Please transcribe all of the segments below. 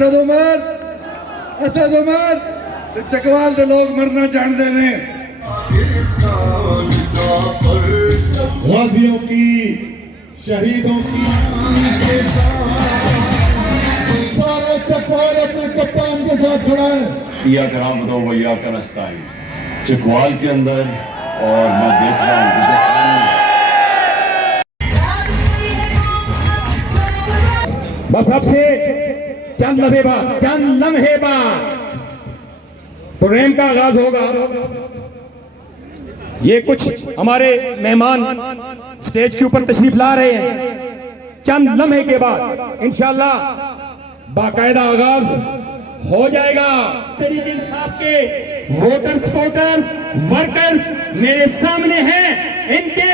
اسد عمر تے چکوال دے لوگ مرنا جان دے نے غازیوں کی شہیدوں کی سارے چکوال اپنے کپتان کے ساتھ کھڑا ہے. ایاک نعبد و ایاک نستعین چکوال کے اندر. اور میں دیکھ رہا ہوں بس اب سے چند لمحے بعد پروگرام کا آغاز ہوگا. یہ کچھ ہمارے مہمان سٹیج کے اوپر تشریف لا رہے ہیں. چند لمحے کے بعد انشاءاللہ باقاعدہ آغاز ہو جائے گا. تحریک انصاف کے ووٹر سپورٹرز ورکرز میرے سامنے ہیں. ان کے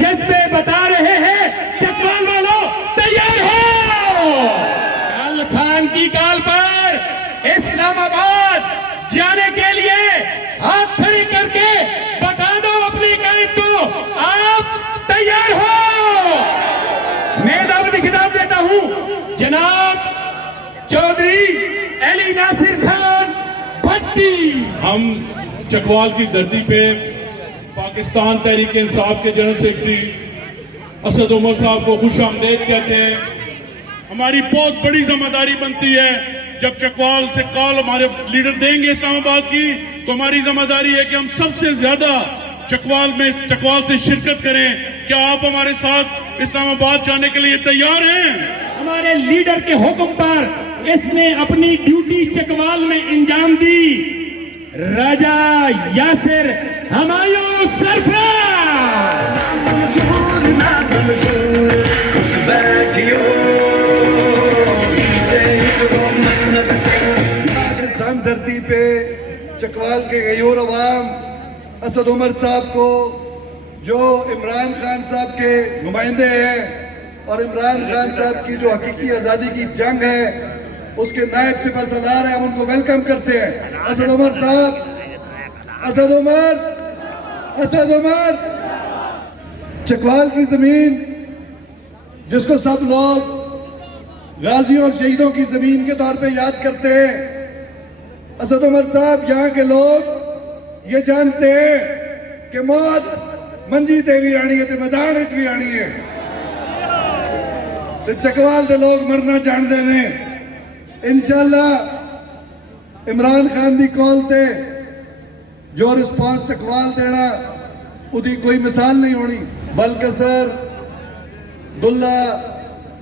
جذبے بتا رہے ہیں چکوال والوں تیار ہو. کال خان کی کال پر اسلام آباد جانے کے لیے ہاتھ کھڑی کر کے بتا دو اپنی قائد کو آپ تیار ہو. میں دعوتی خطاب دیتا ہوں جناب چودھری علی ناصر خان بھٹی. ہم چکوال کی دھرتی پہ پاکستان تحریک انصاف کے جنرل سیکرٹری اسد عمر صاحب کو خوش آمدید کہتے ہیں. ہماری بہت بڑی ذمہ داری بنتی ہے جب چکوال سے کال ہمارے لیڈر دیں گے اسلام آباد کی تو ہماری ذمہ داری ہے کہ ہم سب سے زیادہ چکوال سے شرکت کریں. کیا آپ ہمارے ساتھ اسلام آباد جانے کے لیے تیار ہیں؟ ہمارے لیڈر کے حکم پر اس نے اپنی ڈیوٹی چکوال میں انجام دی. راجہ یاسر ہمایوں سرفراز. آج اس دم دھرتی پہ چکوال کے غیور عوام اسد عمر صاحب کو جو عمران خان صاحب کے نمائندے ہیں اور عمران خان صاحب کی جو حقیقی آزادی کی جنگ ہے اس کے نائب سپہ سالار ہیں. ہم ان کو ویلکم کرتے ہیں. اسد عمر صاحب اسد عمر چکوال کی زمین جس کو سب لوگ غازیوں اور شہیدوں کی زمین کے طور پہ یاد کرتے ہیں. اسد عمر صاحب یہاں کے لوگ یہ جانتے ہیں کہ موت منجی تے بھی آنی ہے تے میدان وچ بھی آنی ہے تے چکوال دے لوگ مرنا جان دے نے. انشاءاللہ عمران خان دی کال تے جو رسپانس چکوال دینا ادھی کوئی مثال نہیں ہونی. بلکسر دلہ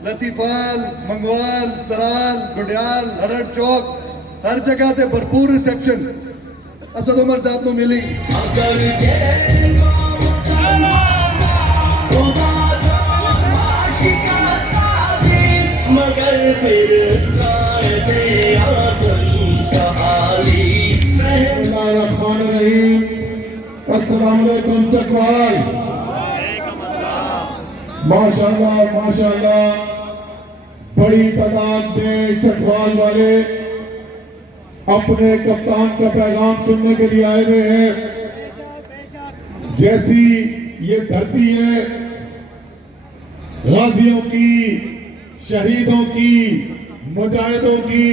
لطیفال منگوال سرال گڈیال ہرڑ چوک ہر جگہ تے بھرپور ریسیپشن اسد عمر صاحب کو ملی. الرحمن الرحیم. السلام علیکم چکوال. ماشاءاللہ بڑی تعداد میں چکوال والے اپنے کپتان کا پیغام سننے کے لیے آئے ہوئے ہیں. جیسی یہ دھرتی ہے غازیوں کی شہیدوں کی مجاہدوں کی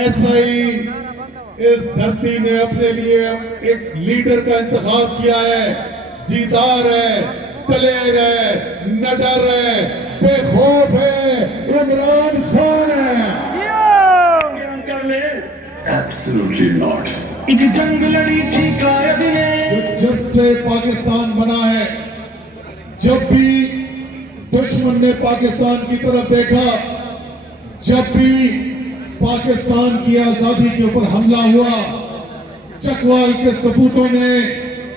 ایسا ہی اس دھرتی نے اپنے لیے ایک لیڈر کا انتخاب کیا ہے. جیدار ہے دلیر ہے نڈر ہے بے خوف ہے عمران خان ہے. Absolutely not. ایک جنگ لڑی تھی قائد نے جب سے پاکستان بنا ہے جب بھی دشمن نے پاکستان کی طرف دیکھا جب بھی پاکستان کی آزادی کے اوپر حملہ ہوا چکوال کے سپوتوں نے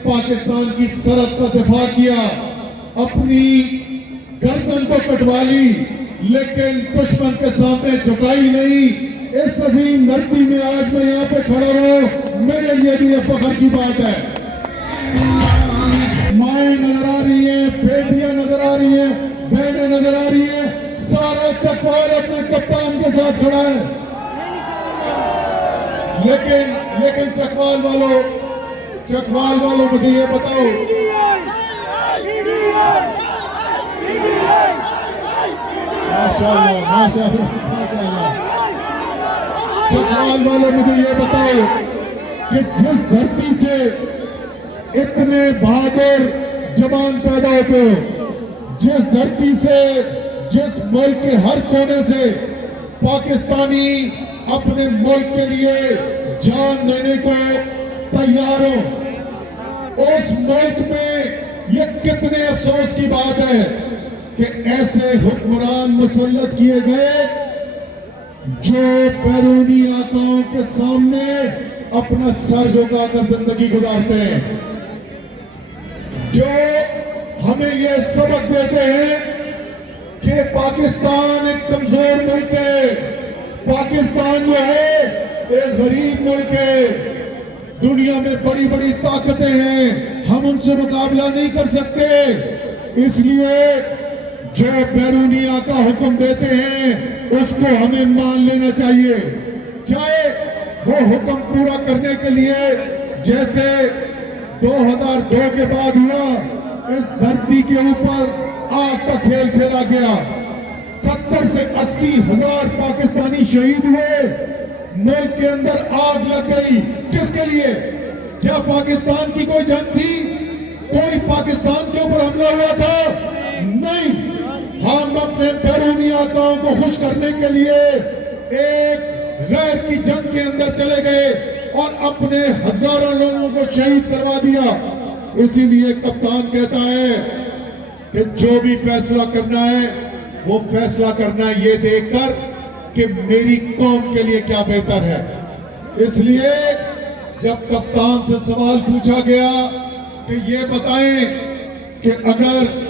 پاکستان کی سرحد کا دفاع کیا. اپنی گردن کو کٹوا لی لیکن دشمن کے سامنے جھکائی نہیں. اس عظیم دھرتی میں آج میں یہاں پہ کھڑا ہوں میرے لیے بھی یہ فخر کی بات ہے. مائیں نظر آ رہی ہیں بیٹیاں نظر آ رہی ہیں بہنیں نظر آ رہی ہیں. سارا چکوال اپنے کپتان کے ساتھ کھڑا ہے. لیکن چکوال والوں مجھے یہ بتاؤ ماشاءاللہ चकवाल वाले मुझे ये बताओ कि जिस धरती से इतने बहादुर जवान पैदा होते हो, जिस धरती से, जिस मुल्क के हर कोने से पाकिस्तानी अपने मुल्क के लिए जान देने को तैयार हो, उस मुल्क में ये कितने अफसोस की बात है कि ऐसे हुक्मरान मुसल्लत किए गए जो बैरूनी आकाओं के सामने अपना सर झुकाकर जिंदगी गुजारते हैं, जो हमें ये सबक देते हैं कि पाकिस्तान एक कमजोर मुल्क है, पाकिस्तान जो है एक गरीब मुल्क है, दुनिया में बड़ी बड़ी ताकतें हैं, हम उनसे मुकाबला नहीं कर सकते, इसलिए जो बैरूनी आका हुक्म देते हैं उसको हमें मान लेना चाहिए, चाहे वो हुक्म पूरा करने के लिए जैसे 2002 के बाद हुआ, इस धरती के ऊपर आग का खेल खेला गया, 70 से 80 हजार पाकिस्तानी शहीद हुए, मुल्क के अंदर आग लग गई, किसके लिए? क्या पाकिस्तान की कोई जंग थी? कोई पाकिस्तान के ऊपर हमला हुआ था? नहीं, हम अपने बैरूनी आकाओं को खुश करने के लिए एक गैर की जंग के अंदर चले गए और अपने हजारों लोगों को शहीद करवा दिया। इसीलिए कप्तान कहता है कि जो भी फैसला करना है वो फैसला करना है ये देखकर कि मेरी कौम के लिए क्या बेहतर है। इसलिए जब कप्तान से सवाल पूछा गया कि ये बताएं कि अगर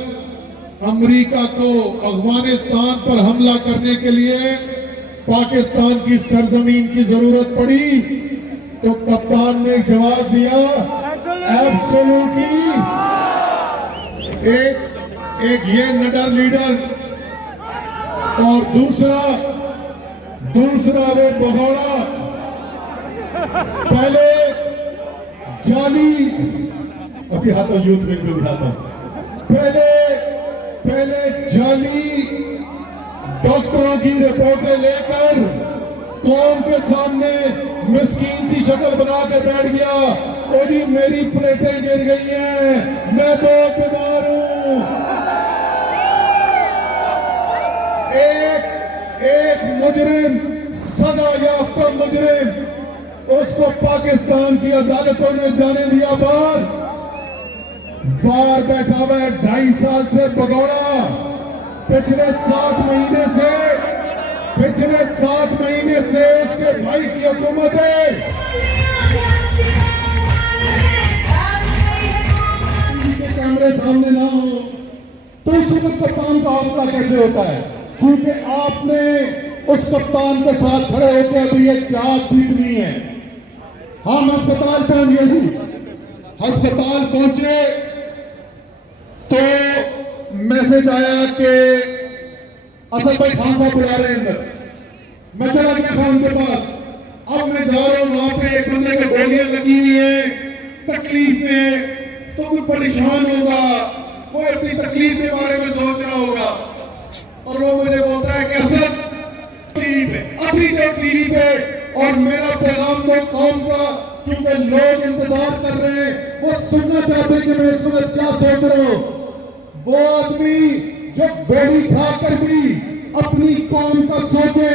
अमेरिका को अफगानिस्तान पर हमला करने के लिए पाकिस्तान की सरजमीन की जरूरत पड़ी, तो कप्तान ने जवाब दिया एब्सोल्युटली। एक ये निडर लीडर और दूसरा वो भगोड़ा, पहले जाली, अभी आता हूं यूथ विंग में दिखाता हूं, पहले जाली डॉक्टरों की रिपोर्टें लेकर कौम के सामने मिस्कीन सी शक्ल बना के बैठ गया, ओ जी मेरी प्लेटें गिर गई हैं, मैं बहुत बीमार हूं। एक मुजरिम, सजा याफ्ता मुजरिम, उसको पाकिस्तान की अदालतों ने जाने दिया बाहर बैठा हुआ है 2.5 साल से भगोड़ा। पिछले 7 महीने से उसके भाई की हुकूमत है। कैमरे सामने ना हो तो उस वक्त कप्तान का हौसला कैसे होता है? क्योंकि आपने उस कप्तान के साथ खड़े होकर अभी ये जात जीतनी है। हम अस्पताल पहुंच गए जी, अस्पताल पहुंचे तो मैसेज आया कि असद भाई खान साहब बुला रहे हैं अंदर। मैं चला गया खान के पास, अब मैं जा रहा हूं, वहां पे एक बंदे को गोलियां लगी हुई है, तकलीफ में, तो कोई परेशान होगा, कोई अपनी तकलीफ के बारे में सोच रहा होगा, और वो मुझे बोलता है कि असद टीवी पे, अभी जो टीवी पे, और मेरा पैगाम दो कौम का, क्योंकि लोग इंतजार कर रहे हैं, वो सुनना चाहते हैं कि मैं इस वक्त क्या सोच रहा हूं। वो आदमी जो गोली खाकर भी अपनी कौम का सोचे,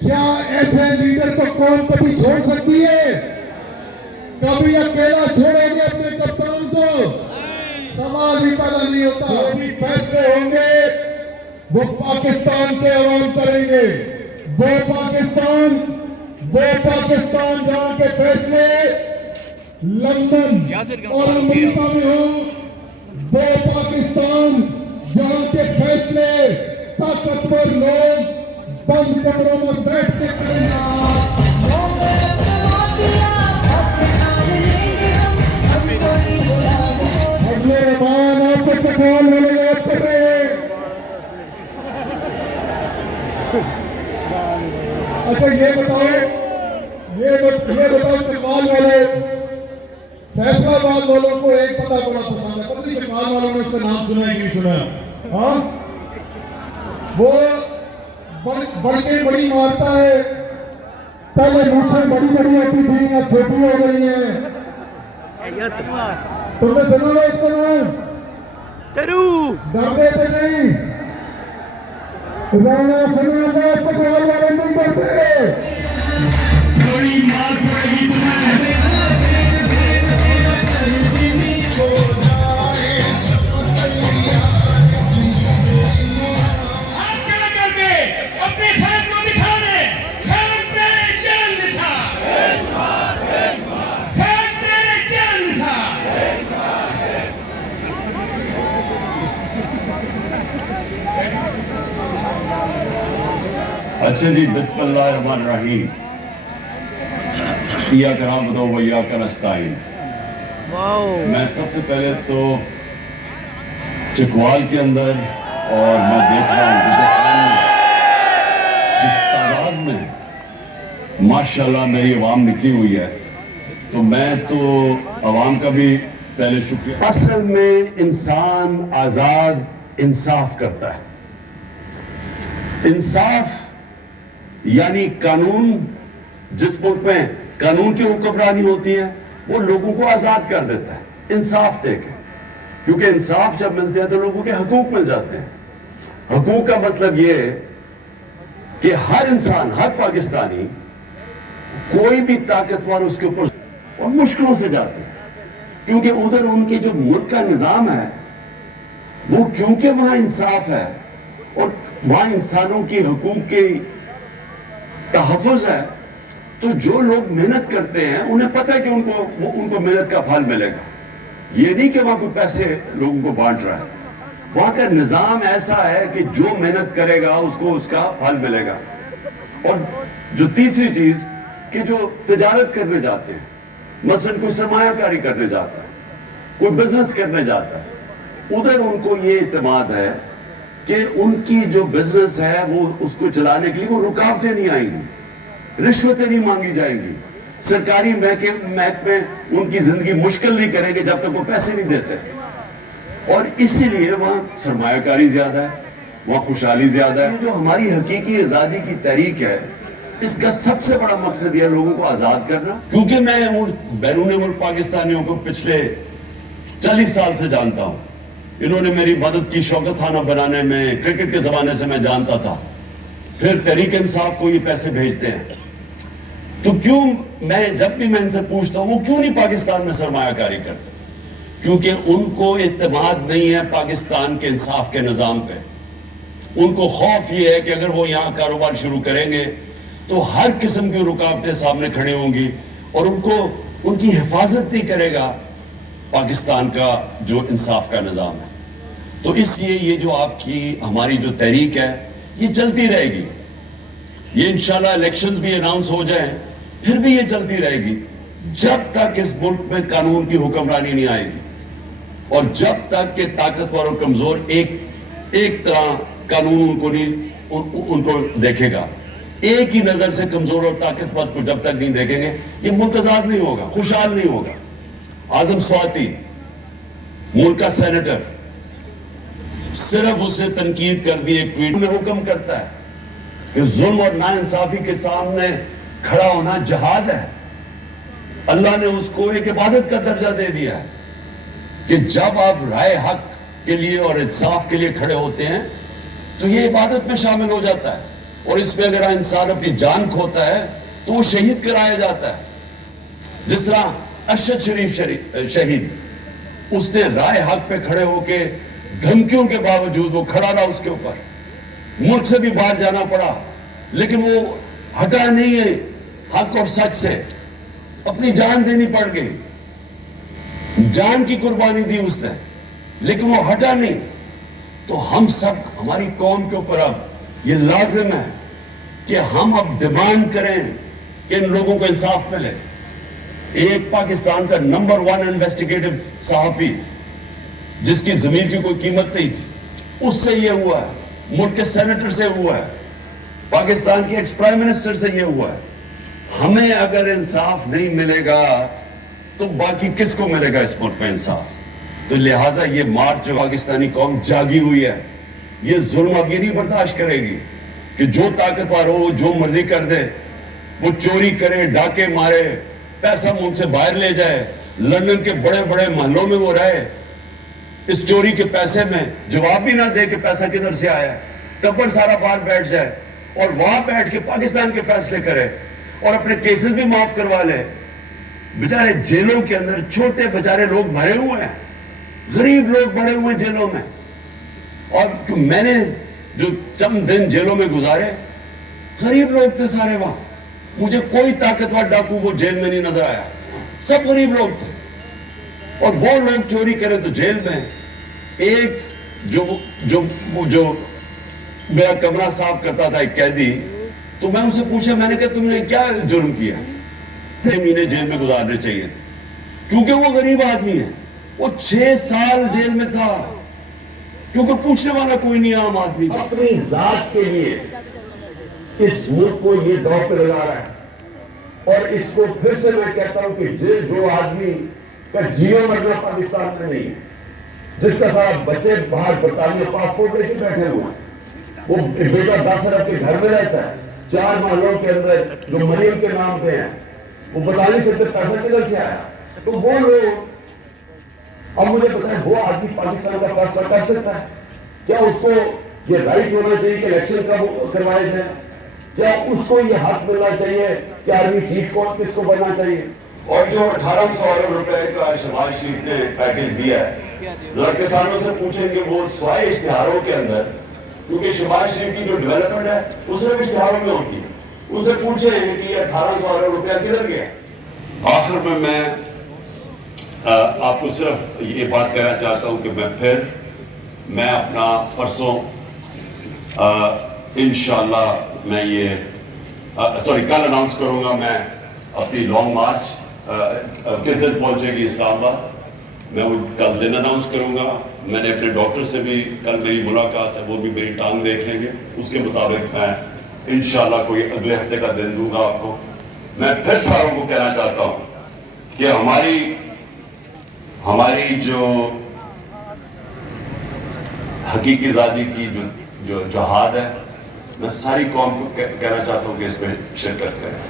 क्या ऐसे लीडर को कौम कभी छोड़ सकती है? कभी अकेला छोड़ेगी अपने कप्तान को? सवाल ही पैदा नहीं होता। जो भी फैसले होंगे वो पाकिस्तान के अवाम करेंगे, वो पाकिस्तान जहां के फैसले लंदन और अमेरिका में हो, वो पाकिस्तान जहां के फैसले ताकतवर लोग बंद कमरों में बैठ के करेंगे। आपको चकवाल वाले याद कर रहे हैं। अच्छा ये बताओ चकवाल वाले, फैसलाबाद वालों को एक पता बड़ा पसंद है, पता नहीं चकवाल वालों ने उसका नाम सुना है कि नहीं सुना? हाँ, वो बड़ी मारता है, पहले मूछें बड़ी बड़ी होती थी, अब छोटी हो गई हैं। तुमने सुना है इसका नाम? दावे पे नहीं, राणा समाजवाद चकवाल वाले नहीं करते। बड़ी मार पड़ेगी तुम्हें। अपने खैर को दिखा दे, खैर तेरे क्या निशान, खैर तेरे क्या निशान। अच्छा जी, बिस्मिल्लाहिर्रहमानिर्रहीम। इय्याक नअबुदु व इय्याक नस्तईन। मैं सबसे पहले तो चकवाल के अंदर, और मैं देख रहा हूँ कि जिस तादाद में माशाल्लाह मेरी अवाम निकली हुई है, तो मैं तो अवाम का भी पहले शुक्रिया। असल में इंसान आजाद इंसाफ करता है। इंसाफ यानी कानून, जिस मुल्क में कानून की हुक्मरानी होती है वो लोगों को आजाद कर देता है। इंसाफ देके, क्योंकि इंसाफ जब मिलते हैं तो लोगों के हकूक मिल जाते हैं। हकूक का मतलब ये है कि हर इंसान, हर पाकिस्तानी, कोई भी ताकतवर उसके ऊपर और मुश्किलों से जाते हैं, क्योंकि उधर उनके जो मुल्क का निजाम है वो, क्योंकि वहां इंसाफ है और वहां इंसानों की हकूक के तहफ़्फ़ुज़ है, तो जो लोग मेहनत करते हैं उन्हें पता है कि उनको मेहनत का फल मिलेगा। ये नहीं कि वहां कोई पैसे लोगों को बांट रहा है। वहां का निजाम ऐसा है कि जो मेहनत करेगा उसको उसका फल मिलेगा। और जो तीसरी चीज कि जो तिजारत करने जाते हैं, मसलन कोई सरमायाकारी करने जाता है, कोई बिजनेस करने जाता है, उधर उनको ये इत्मीनान है कि उनकी जो बिजनेस है वो उसको चलाने के लिए वो रुकावटें नहीं आएंगी, रिश्वतें नहीं मांगी जाएंगी, सरकारी महकमे उनकी जिंदगी मुश्किल नहीं करेंगे जब तक वो पैसे नहीं देते। और इसीलिए वहां सरमायाकारी ज्यादा है, वहां खुशहाली ज्यादा है। जो हमारी हकीकी आजादी की तहरीक है, इसका सबसे बड़ा मकसद यह लोगों को आजाद करना। क्योंकि मैं बैरून मुल्क पाकिस्तानियों को पिछले 40 साल से जानता हूं, इन्होंने मेरी मदद की शौकत खाना बनाने में, क्रिकेट के जमाने से मैं जानता था। फिर तहरीक इंसाफ को ये पैसे भेजते हैं, तो क्यों जब भी मैं इनसे पूछता हूं वो क्यों नहीं पाकिस्तान में सरमायाकारी करते? क्योंकि उनको इत्मीनान नहीं है पाकिस्तान के इंसाफ के निजाम पे। उनको खौफ ये है कि अगर वो यहाँ कारोबार शुरू करेंगे तो हर किस्म की रुकावटें सामने खड़े होंगी और उनकी हिफाजत नहीं करेगा पाकिस्तान का जो इंसाफ का निजाम है। तो इसलिए ये जो आपकी हमारी जो तहरीक है ये चलती रहेगी। ये इंशाल्लाह इलेक्शंस भी अनाउंस हो जाएं, फिर भी ये चलती रहेगी जब तक इस मुल्क में कानून की हुक्मरानी नहीं आएगी, और जब तक के ताकतवर और कमजोर एक तरह कानून उनको देखेगा। एक ही नजर से कमजोर और ताकतवर को जब तक नहीं देखेंगे ये मुल्क आजाद नहीं होगा, खुशहाल नहीं होगा। आजम स्वाति, मुल्क का सेनेटर, सिर्फ उसे तनकीद कर दी एक ट्वीट में हुक्म करता है कि जुल्म और नाइंसाफी के सामने खड़ा होना जिहाद है। अल्लाह ने उसको एक इबादत का दर्जा दे दिया है कि जब आप राय हक के लिए और इंसाफ के लिए खड़े होते हैं तो ये इबादत में शामिल हो जाता है, और इसमें अगर इंसान अपनी जान खोता है तो वो शहीद कराया जाता है। जिस तरह अरशद शरीफ शहीद, उसने राय हक पे खड़े होके धमकियों के बावजूद वो खड़ा रहा, उसके ऊपर मुल्क से भी बाहर जाना पड़ा, लेकिन वो हटा नहीं है हक और सच से, अपनी जान देनी पड़ गई, जान की कुर्बानी दी उसने, लेकिन वो हटा नहीं। तो हम सब, हमारी कौम के ऊपर अब ये लाजिम है कि हम अब डिमांड करें कि इन लोगों को इंसाफ मिले। एक पाकिस्तान का नंबर 1 इन्वेस्टिगेटिव सहाफी जिसकी जमीन की कोई कीमत नहीं थी, उससे ये हुआ है, मुल्क के सेनेटर से हुआ है, पाकिस्तान के एक्स प्राइम मिनिस्टर से ये हुआ है। हमें अगर इंसाफ नहीं मिलेगा तो बाकी किसको मिलेगा इस मुल्क में इंसाफ? तो लिहाजा ये मार्च जो पाकिस्तानी कौम जागी हुई है, ये जुल्म अब ये नहीं बर्दाश्त करेगी कि जो ताकतवर हो जो मर्जी कर दे। وہ چوری کرے, ڈاکے مارے, پیسہ ملک سے باہر لے جائے, لندن کے بڑے بڑے محلوں میں وہ رہے, اس چوری کے پیسے میں جواب بھی نہ دے کہ پیسہ کدھر سے آیا, ٹبر سارا باہر بیٹھ جائے اور وہاں بیٹھ کے پاکستان کے فیصلے کرے اور اپنے کیسز بھی معاف کروا لے. بیچارے جیلوں کے اندر چھوٹے بیچارے لوگ بھرے ہوئے ہیں, غریب لوگ بھرے ہوئے ہیں جیلوں میں. اور میں نے جو چند دن جیلوں میں گزارے, غریب لوگ تھے سارے وہاں, مجھے کوئی طاقتور ڈاکو وہ جیل میں نہیں نظر آیا, سب غریب لوگ تھے. اور وہ لوگ چوری کرے تو جیل میں. ایک جو میرا کمرہ صاف کرتا تھا, ایک قیدی, تو میں ان سے پوچھا, میں نے کہا تم نے کیا جرم کیا؟ 6 مہینے جیل میں گزارنے چاہیے تھے, کیونکہ وہ غریب آدمی ہے. وہ 6 سال جیل میں تھا کیونکہ پوچھنے والا کوئی نہیں, عام آدمی. اپنی ذات کے لیے اس ملک کو یہ دور پہ لگا رہا ہے. اور اس کو پھر سے میں کہتا ہوں کہ جو آدمی کا جینا مرنا پاکستان میں نہیں, جس کا سارا بچے باہر برطانیہ پاسپورٹ لے کے بیٹھے ہوئے ہیں, وہ بیٹا 10 ارب کے گھر میں رہتا ہے 4 محلوں کے اندر جو مریم کے نام پہ ہیں, وہ بتا نہیں سکتے پیسہ کدھر سے آیا. تو وہ لوگ, اب مجھے بتائیں وہ آدمی پاکستان کا فیصلہ کر سکتا ہے؟ کیا اس کو یہ رائٹ ہونا چاہیے کہ الیکشن کب کروائے جائیں؟ کیا اس کو یہ حق ملنا چاہیے کہ آرمی چیف کو کس کو بننا چاہیے؟ اور جو 1800 ارب روپے کا شہباز شریف نے پیکیج دیا ہے, ذرا کسانوں سے پوچھیں کہ وہ سوائے اشتہاروں کے اندر, کیونکہ شہباز شریف کی جو ڈیولپمنٹ ہے وہ صرف اشتہاروں میں ہوتی ہے, ان سے پوچھیں کہ یہ 1800 ارب روپیہ کدھر گیا. آخر میں آپ کو صرف یہ بات کہنا چاہتا ہوں کہ میں اپنا پرسوں انشاءاللہ میں یہ کل اناؤنس کروں گا میں اپنی لانگ مارچ کس دن پہنچے گی اسلام آباد. میں وہ کل دن اناؤنس کروں گا. میں نے اپنے ڈاکٹر سے بھی کل میری ملاقات ہے, وہ بھی میری ٹانگ دیکھ لیں گے, اس کے مطابق میں انشاءاللہ کوئی اگلے ہفتے کا دن دوں گا آپ کو. میں پھر ساروں کو کہنا چاہتا ہوں کہ ہماری جو حقیقی آزادی کی جو جہاد ہے, میں ساری قوم کو کہنا چاہتا ہوں کہ اس میں شرکت کریں.